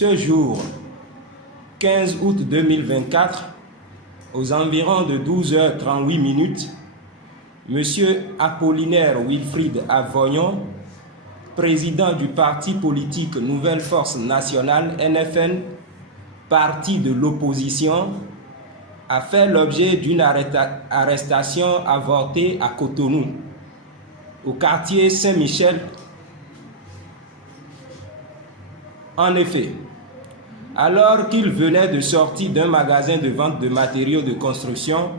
Ce jour, 15 août 2024, aux environs de 12h38, M. Apollinaire Wilfried Avoyon, président du parti politique Nouvelle Force Nationale, NFN, parti de l'opposition, a fait l'objet d'une arrestation avortée à Cotonou, au quartier Saint-Michel. En effet, alors qu'il venait de sortir d'un magasin de vente de matériaux de construction,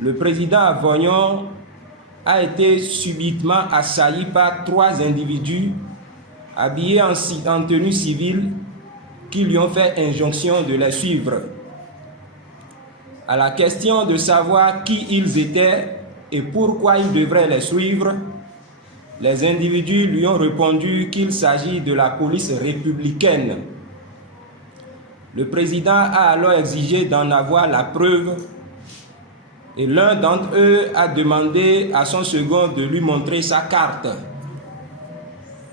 le président Avoyon a été subitement assailli par 3 individus habillés en tenue civile qui lui ont fait injonction de les suivre. À la question de savoir qui ils étaient et pourquoi il devrait les suivre, les individus lui ont répondu qu'il s'agit de la police républicaine. Le président a alors exigé d'en avoir la preuve et l'un d'entre eux a demandé à son second de lui montrer sa carte,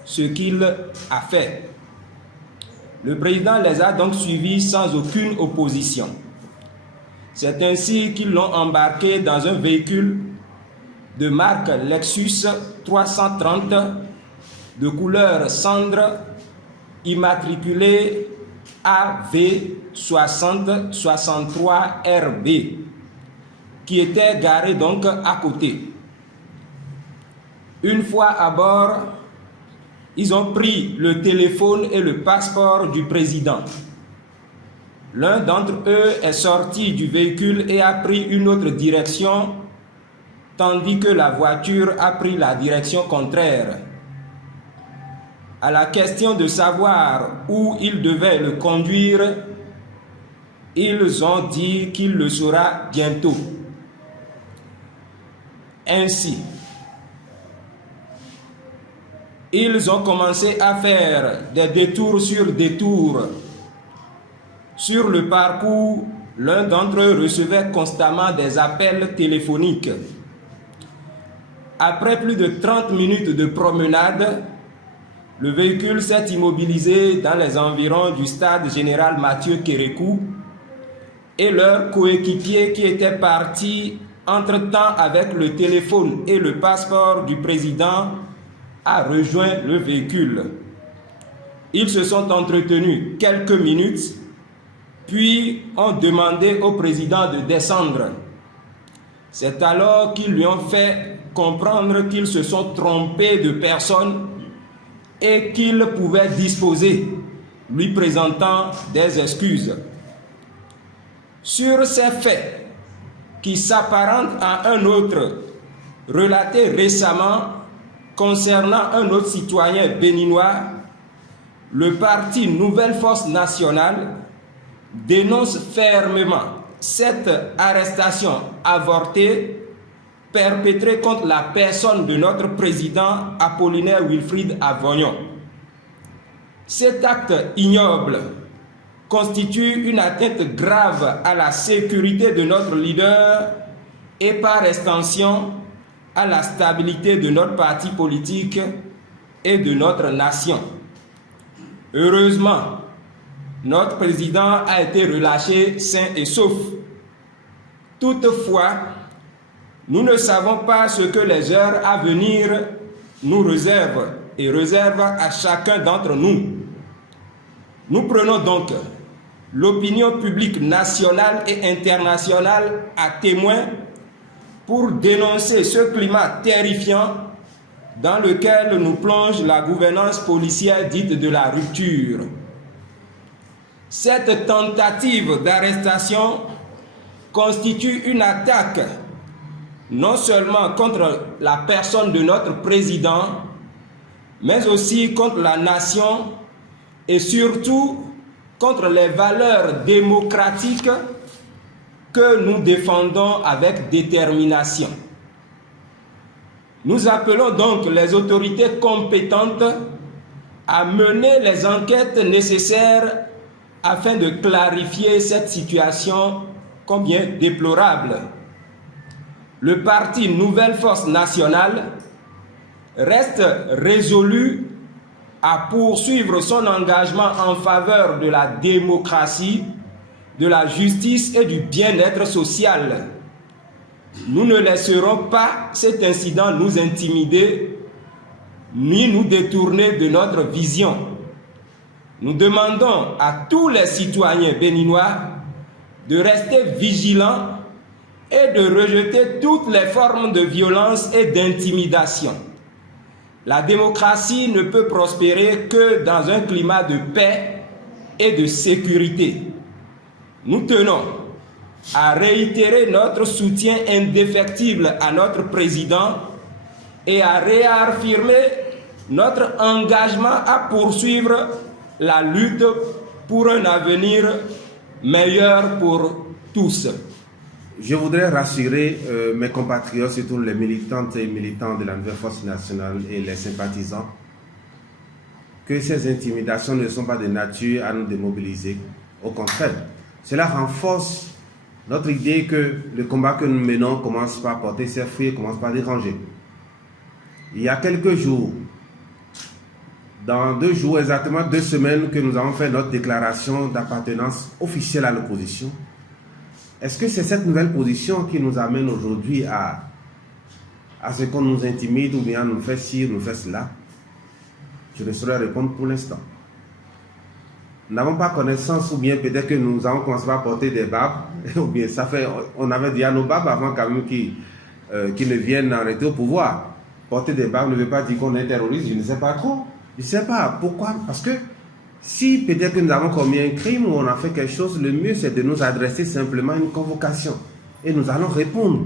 ce qu'il a fait. Le président les a donc suivis sans aucune opposition. C'est ainsi qu'ils l'ont embarqué dans un véhicule de marque Lexus 330 de couleur cendre, immatriculé AV6063RB, qui était garé donc à côté. Une fois à bord, ils ont pris le téléphone et le passeport du président. L'un d'entre eux est sorti du véhicule et a pris une autre direction, tandis que la voiture a pris la direction contraire. À la question de savoir où ils devaient le conduire, ils ont dit qu'il le saura bientôt. Ainsi, ils ont commencé à faire des détours sur détours. Sur le parcours, l'un d'entre eux recevait constamment des appels téléphoniques. Après plus de 30 minutes de promenade, le véhicule s'est immobilisé dans les environs du stade général Mathieu Kérékou et leur coéquipier qui était parti entre-temps avec le téléphone et le passeport du président a rejoint le véhicule. Ils se sont entretenus quelques minutes, puis ont demandé au président de descendre. C'est alors qu'ils lui ont fait comprendre qu'ils se sont trompés de personne et qu'ils pouvaient disposer, lui présentant des excuses. Sur ces faits qui s'apparentent à un autre relaté récemment concernant un autre citoyen béninois, le parti Nouvelle Force Nationale dénonce fermement cette arrestation avortée perpétrée contre la personne de notre président Apollinaire Wilfried Avoyon. Cet acte ignoble constitue une atteinte grave à la sécurité de notre leader et par extension à la stabilité de notre parti politique et de notre nation. Heureusement, notre président a été relâché sain et sauf. Toutefois, nous ne savons pas ce que les heures à venir nous réservent et réservent à chacun d'entre nous. Nous prenons donc l'opinion publique nationale et internationale à témoin pour dénoncer ce climat terrifiant dans lequel nous plonge la gouvernance policière dite de la rupture. Cette tentative d'arrestation constitue une attaque non seulement contre la personne de notre président, mais aussi contre la nation et surtout contre les valeurs démocratiques que nous défendons avec détermination. Nous appelons donc les autorités compétentes à mener les enquêtes nécessaires afin de clarifier cette situation combien déplorable. Le parti Nouvelle Force Nationale reste résolu à poursuivre son engagement en faveur de la démocratie, de la justice et du bien-être social. Nous ne laisserons pas cet incident nous intimider ni nous détourner de notre vision. Nous demandons à tous les citoyens béninois de rester vigilants et de rejeter toutes les formes de violence et d'intimidation. La démocratie ne peut prospérer que dans un climat de paix et de sécurité. Nous tenons à réitérer notre soutien indéfectible à notre président et à réaffirmer notre engagement à poursuivre la lutte pour un avenir meilleur pour tous. Je voudrais rassurer mes compatriotes, surtout les militantes et militants de la Nouvelle Force Nationale et les sympathisants, que ces intimidations ne sont pas de nature à nous démobiliser. Au contraire, cela renforce notre idée que le combat que nous menons commence par porter ses fruits, commence par déranger. Il y a quelques jours, dans 2 jours, exactement 2 semaines, que nous avons fait notre déclaration d'appartenance officielle à l'opposition. Est-ce que c'est cette nouvelle position qui nous amène aujourd'hui à ce qu'on nous intimide ou bien nous fait ci, nous fait cela? Je ne saurais répondre pour l'instant. Nous n'avons pas connaissance ou bien peut-être que nous avons commencé par porter des barbes ou bien ça fait, on avait dit à nos barbes avant quand même qu'ils ne viennent arrêter au pouvoir. Porter des barbes ne veut pas dire qu'on est terroriste, je ne sais pas trop. Je ne sais pas pourquoi, parce que si peut-être que nous avons commis un crime ou on a fait quelque chose, le mieux c'est de nous adresser simplement une convocation et nous allons répondre.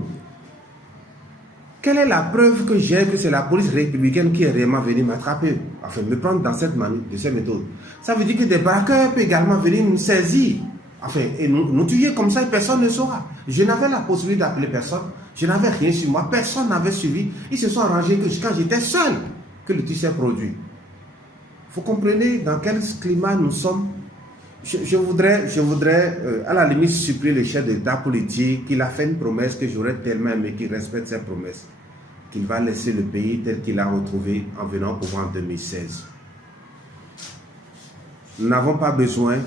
Quelle est la preuve que j'ai que c'est la police républicaine qui est réellement venue m'attraper, enfin me prendre dans cette méthode? Ça veut dire que des braqueurs peuvent également venir nous saisir, enfin, et nous tuer comme ça et personne ne saura. Je n'avais la possibilité d'appeler personne, je n'avais rien sur moi, personne n'avait suivi. Ils se sont arrangés que quand j'étais seul que le tir s'est produit. Vous comprenez dans quel climat nous sommes? Je voudrais à la limite supplier le chef d'État politique qu'il a fait une promesse que j'aurais tellement aimé qu'il respecte cette promesse, qu'il va laisser le pays tel qu'il l'a retrouvé en venant au pouvoir en 2016. Nous n'avons pas besoin,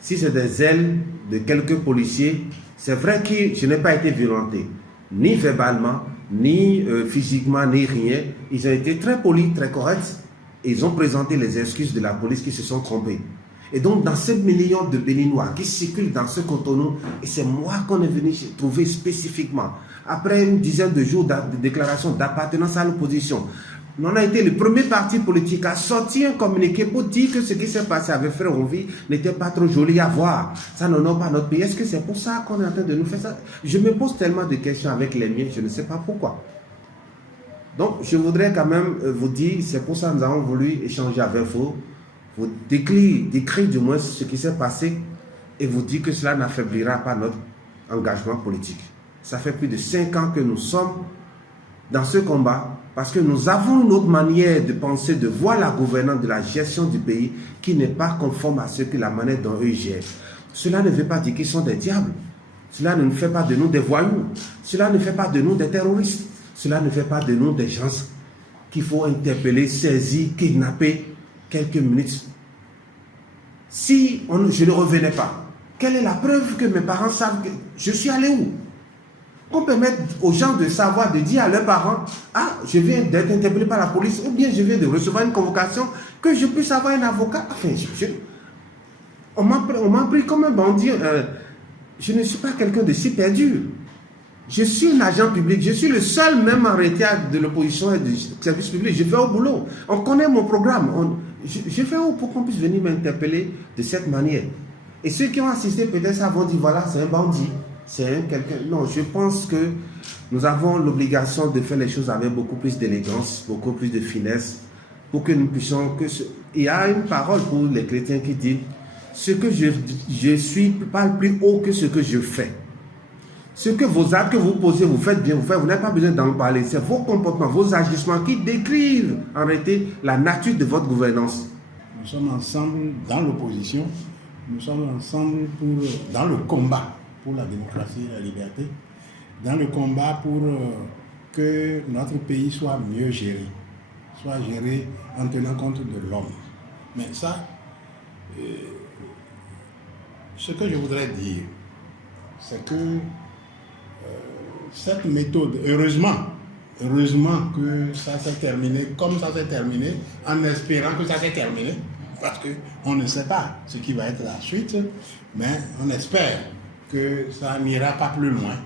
si c'est des ailes de quelques policiers, c'est vrai que je n'ai pas été violenté, ni verbalement, ni physiquement, ni rien. Ils ont été très polis, très corrects. Et ils ont présenté les excuses de la police qui se sont trompés. Et donc, dans ces millions de Béninois qui circulent dans ce Cotonou, et c'est moi qu'on est venu trouver spécifiquement, après une dizaine de jours de déclaration d'appartenance à l'opposition, on a été le premier parti politique à sortir un communiqué pour dire que ce qui s'est passé avec Frère Onvi n'était pas trop joli à voir. Ça n'honore pas notre pays. Est-ce que c'est pour ça qu'on est en train de nous faire ça? Je me pose tellement de questions avec les miens, je ne sais pas pourquoi. Donc, je voudrais quand même vous dire, c'est pour ça que nous avons voulu échanger avec vous décrire du moins ce qui s'est passé et vous dire que cela n'affaiblira pas notre engagement politique. Ça fait plus de 5 ans que nous sommes dans ce combat parce que nous avons une autre manière de penser, de voir la gouvernance, de la gestion du pays qui n'est pas conforme à ce que la manière dont eux gèrent. Cela ne veut pas dire qu'ils sont des diables. Cela ne fait pas de nous des voyous. Cela ne fait pas de nous des terroristes. Cela ne fait pas de nous des gens qu'il faut interpeller, saisir, kidnapper quelques minutes. Si je ne revenais pas, quelle est la preuve que mes parents savent que je suis allé où? On permet aux gens de savoir, de dire à leurs parents, ah, je viens d'être interpellé par la police, ou bien je viens de recevoir une convocation, que je puisse avoir un avocat. Enfin, on m'a pris comme un bandit. Je ne suis pas quelqu'un de si perdu. Je suis un agent public, je suis le seul même arrêté de l'opposition et du service public. Je fais au boulot. On connaît mon programme. Je fais où pour qu'on puisse venir m'interpeller de cette manière? Et ceux qui ont assisté peut-être ça vont dire voilà, c'est un bandit, c'est un quelqu'un. Non, je pense que nous avons l'obligation de faire les choses avec beaucoup plus d'élégance, beaucoup plus de finesse, pour que nous puissions. Il y a une parole pour les chrétiens qui dit ce que je suis parle plus haut que ce que je fais. Ce que vos actes que vous posez, vous faites bien, vous n'avez pas besoin d'en parler. C'est vos comportements, vos agissements qui décrivent en réalité la nature de votre gouvernance. Nous sommes ensemble dans l'opposition, nous sommes ensemble dans le combat pour la démocratie et la liberté, dans le combat pour que notre pays soit mieux géré, soit géré en tenant compte de l'homme. Mais ça, ce que je voudrais dire, c'est que cette méthode, heureusement que ça s'est terminé comme ça s'est terminé, en espérant que ça s'est terminé, parce qu'on ne sait pas ce qui va être la suite, mais on espère que ça n'ira pas plus loin.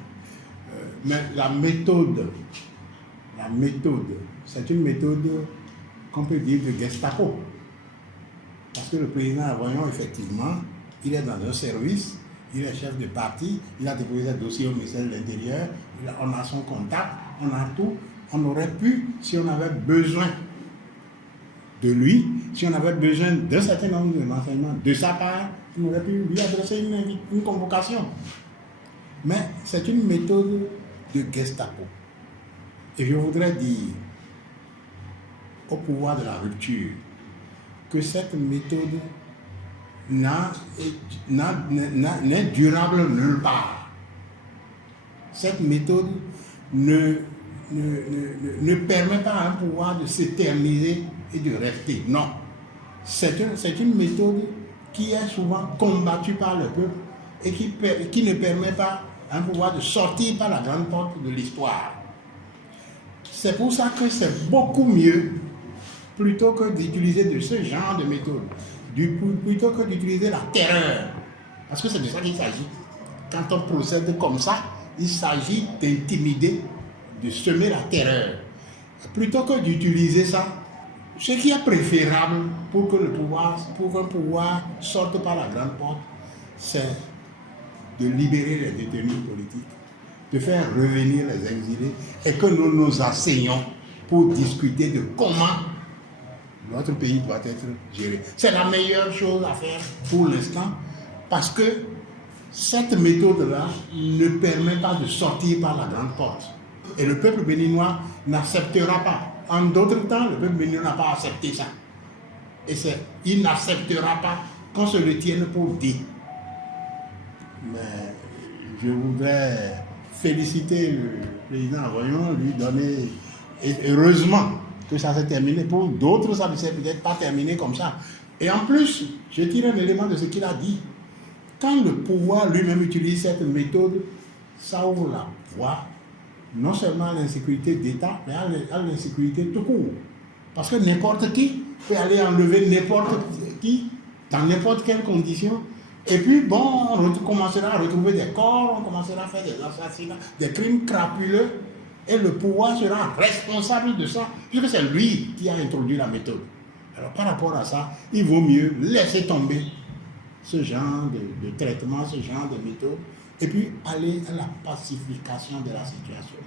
Mais la méthode, c'est une méthode qu'on peut dire de Gestapo. Parce que le président Avoyon, effectivement, il est dans un service, il est chef de parti, il a déposé un dossier au ministère de l'Intérieur, on a son contact, on a tout. On aurait pu, si on avait besoin de lui, si on avait besoin d'un certain nombre de renseignements de sa part, on aurait pu lui adresser une convocation. Mais c'est une méthode de Gestapo. Et je voudrais dire au pouvoir de la rupture que cette méthode n'est durable nulle part. Cette méthode ne permet pas à un pouvoir de s'éterniser et de rester. Non. C'est une méthode qui est souvent combattue par le peuple et qui ne permet pas à un pouvoir de sortir par la grande porte de l'histoire. C'est pour ça que c'est beaucoup mieux, plutôt que d'utiliser de ce genre de méthode, plutôt que d'utiliser la terreur. Parce que c'est de ça qu'il s'agit. Quand on procède comme ça, il s'agit d'intimider, de semer la terreur. Plutôt que d'utiliser ça, ce qui est préférable pour qu'un pouvoir sorte par la grande porte, c'est de libérer les détenus politiques, de faire revenir les exilés et que nous nous asseyons pour discuter de comment notre pays doit être géré. C'est la meilleure chose à faire pour l'instant parce que cette méthode-là ne permet pas de sortir par la grande porte. Et le peuple béninois n'acceptera pas. En d'autres temps, le peuple béninois n'a pas accepté ça. Et il n'acceptera pas qu'on se le tienne pour dit. Mais je voudrais féliciter le président Avoyon, lui donner, et heureusement que ça s'est terminé. Pour d'autres, ça ne s'est peut-être pas terminé comme ça. Et en plus, je tire un élément de ce qu'il a dit. Quand le pouvoir lui-même utilise cette méthode, ça ouvre la voie non seulement à l'insécurité d'État, mais à l'insécurité tout court. Parce que n'importe qui peut aller enlever n'importe qui, dans n'importe quelle condition. Et puis, bon, on commencera à retrouver des corps, on commencera à faire des assassinats, des crimes crapuleux, et le pouvoir sera responsable de ça, puisque c'est lui qui a introduit la méthode. Alors, par rapport à ça, il vaut mieux laisser tomber ce genre de traitement, ce genre de méthode, et puis aller à la pacification de la situation.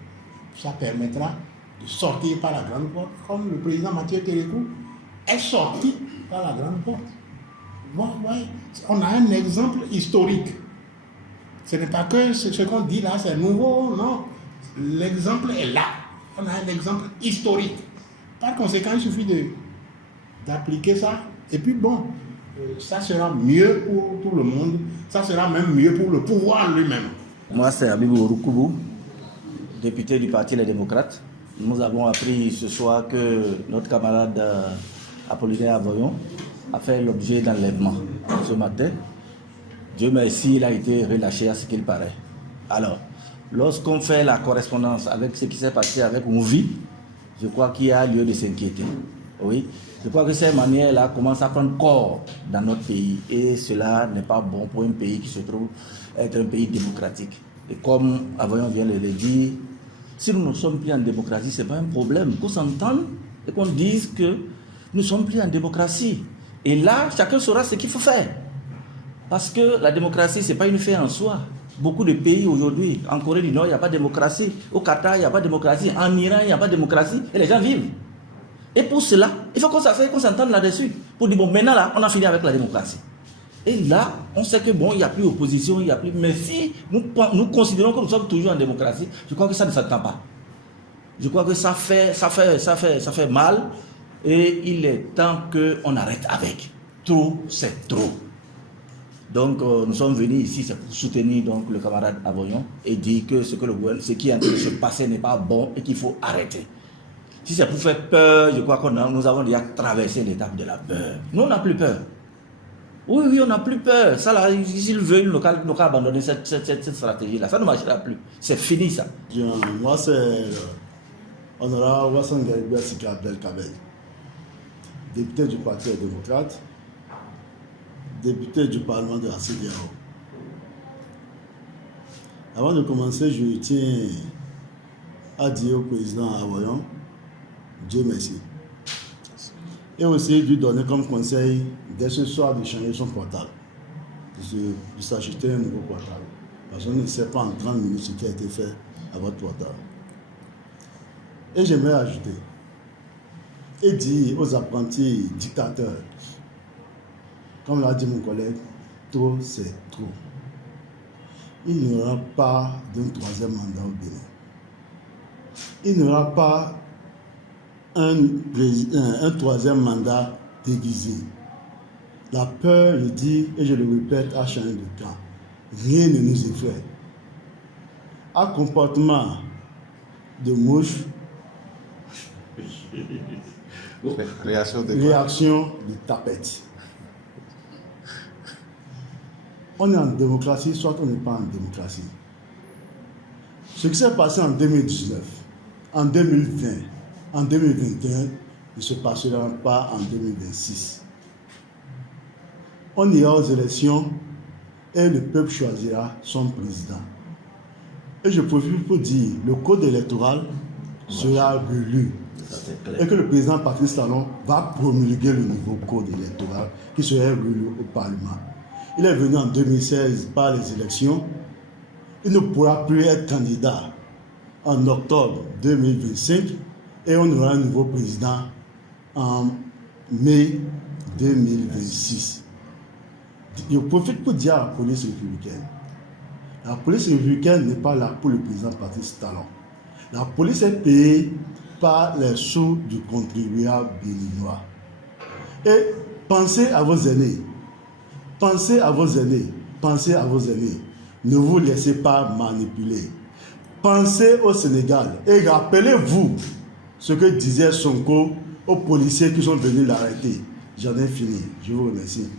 Ça permettra de sortir par la grande porte, comme le président Mathieu Térékou est sorti par la grande porte. Bon, ouais. On a un exemple historique. Ce n'est pas que ce qu'on dit là, c'est nouveau, non. L'exemple est là. On a un exemple historique. Par conséquent, il suffit d'appliquer ça. Et puis bon, ça sera mieux pour tout le monde. Ça sera même mieux pour le pouvoir lui-même. Moi, c'est Abibou Roukoubou, député du Parti Les Démocrates. Nous avons appris ce soir que notre camarade Apollinaire Avoyon a fait l'objet d'enlèvement ce matin. Dieu merci, il a été relâché à ce qu'il paraît. Alors, lorsqu'on fait la correspondance avec ce qui s'est passé avec Ouvi, je crois qu'il y a lieu de s'inquiéter. Oui, je crois que ces manières-là commencent à prendre corps dans notre pays et cela n'est pas bon pour un pays qui se trouve être un pays démocratique. Et comme Avoyon vient de le dire, si nous ne sommes plus en démocratie, ce n'est pas un problème. Qu'on s'entende et qu'on dise que nous ne sommes plus en démocratie. Et là, chacun saura ce qu'il faut faire. Parce que la démocratie, ce n'est pas une fin en soi. Beaucoup de pays aujourd'hui, en Corée du Nord, il n'y a pas de démocratie. Au Qatar, il n'y a pas de démocratie. En Iran, il n'y a pas de démocratie. Et les gens vivent. Et pour cela, il faut qu'on s'entende là-dessus. Pour dire, bon, maintenant, là, on a fini avec la démocratie. Et là, on sait que, bon, il n'y a plus d'opposition, il n'y a plus... Mais si nous considérons que nous sommes toujours en démocratie, je crois que ça ne s'entend pas. Je crois que ça fait mal. Et il est temps qu'on arrête avec. Trop, c'est trop. Donc, nous sommes venus ici, c'est pour soutenir donc, le camarade Avoyon et dire que ce qui est en train de se passer n'est pas bon et qu'il faut arrêter. Si c'est pour faire peur, je crois que nous avons déjà traversé l'étape de la peur. Nous, on n'a plus peur. Oui, on n'a plus peur. Ça, là, s'ils veulent, nous avons abandonné cette stratégie-là. Ça ne marchera plus. C'est fini, ça. Moi, c'est honorable Wassan Garibia Sika Abdelkabel, député du Parti démocrate, député du Parlement de la CEDEAO. Avant de commencer, je tiens à dire au président Avoyon, Dieu merci. Et aussi lui donner comme conseil dès ce soir de changer son portable, de s'acheter un nouveau portable. Parce qu'on ne sait pas en 30 minutes ce qui a été fait à votre portable. Et j'aimerais ajouter et dire aux apprentis dictateurs, comme l'a dit mon collègue, trop c'est trop. Il n'y aura pas d'un troisième mandat au Bénin. Il n'y aura pas un troisième mandat déguisé. La peur, je dis et je le répète, a changé de camp. Rien ne nous effraie. Un comportement de mouche, réaction de tapette. On est en démocratie, soit on n'est pas en démocratie. Ce qui s'est passé en 2019, en 2020, en 2021, ne se passera pas en 2026. On ira aux élections et le peuple choisira son président. Et je profite pour dire, le code électoral sera relu. Et que le président Patrice Talon va promulguer le nouveau code électoral qui sera relu au Parlement. Il est venu en 2016 par les élections. Il ne pourra plus être candidat en octobre 2025 et on aura un nouveau président en mai 2026. Je profite pour dire à la police républicaine. La police républicaine n'est pas là pour le président Patrice Talon. La police est payée par les sous du contribuable béninois. Et pensez à vos aînés. Pensez à vos aînés. Pensez à vos aînés. Ne vous laissez pas manipuler. Pensez au Sénégal et rappelez-vous ce que disait Sonko aux policiers qui sont venus l'arrêter. J'en ai fini. Je vous remercie.